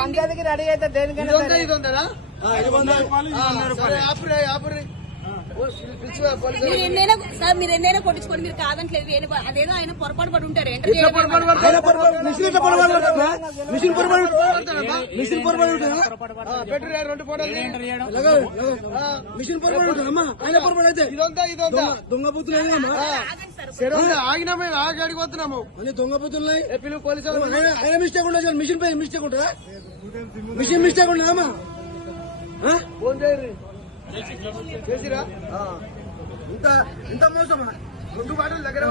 పంచాయతీకి రెడీ అయితే దేనికైనా మీరు ఎన్నైనా కొట్టించుకోండి, మీరు కాదంటలేదు. అదేదో ఆయన పొరపాటు పడి ఉంటారు. మిషన్ పొరపాటు ఆయన పొరపాటు అయితే దొంగ బుద్ధులు ఆగినాము, ఆగి అడిగిపోతున్నాము అన్ని దొంగ బుద్ధులు పోలీసులు. ఆయన మిస్టేక్ ఉండదు, మిషన్ పై మిస్టేక్ ఉంటుందా? మిషన్ మిస్టేక్ ఉండదమ్మా. ఫోన్ చేసిరా ఇంత మోసమా? 2 బాటలు దగ్గర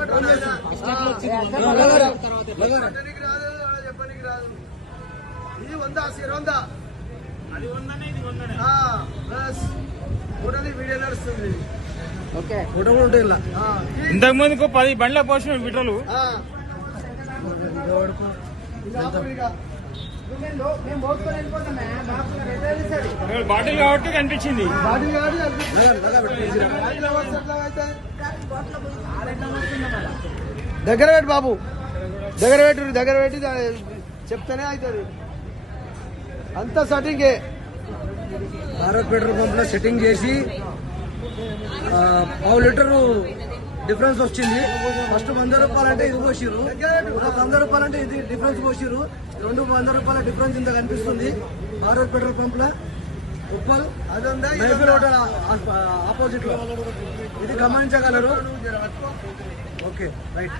చెప్పడానికి రాదు. ఇది 100 అది 100 వీడియో నడుస్తుంది. ఫోటో కూడా ఉంటాయి. ఇంతకు ముందుకు 10 బండ్ల పోసిన విటలు బాటిల్ కాబట్టి కనిపించింది. దగ్గర పెట్టి బాబు, దగ్గర పెట్టి చెప్తానే అవుతుంది. అంత సెట్టింగే. భారత్ పెట్రోల్ పంప్ లో సెట్టింగ్ చేసి 1/2 లీటరు డిఫరెన్స్ వచ్చింది. ఫస్ట్ 100 రూపాయలు అంటే ఇది పోసిరు, 100 రూపాయలు అంటే ఇది డిఫరెన్స్ పోసిరు. 200 రూపాయల డిఫరెన్స్ ఇంత కనిపిస్తుంది భారత్ పెట్రోల్ పంప్ లో. ఉప్పల్ మైఫిల్ హోటల్ ఆపోజిట్ లో ఇది గమనించగలరు. Okay right.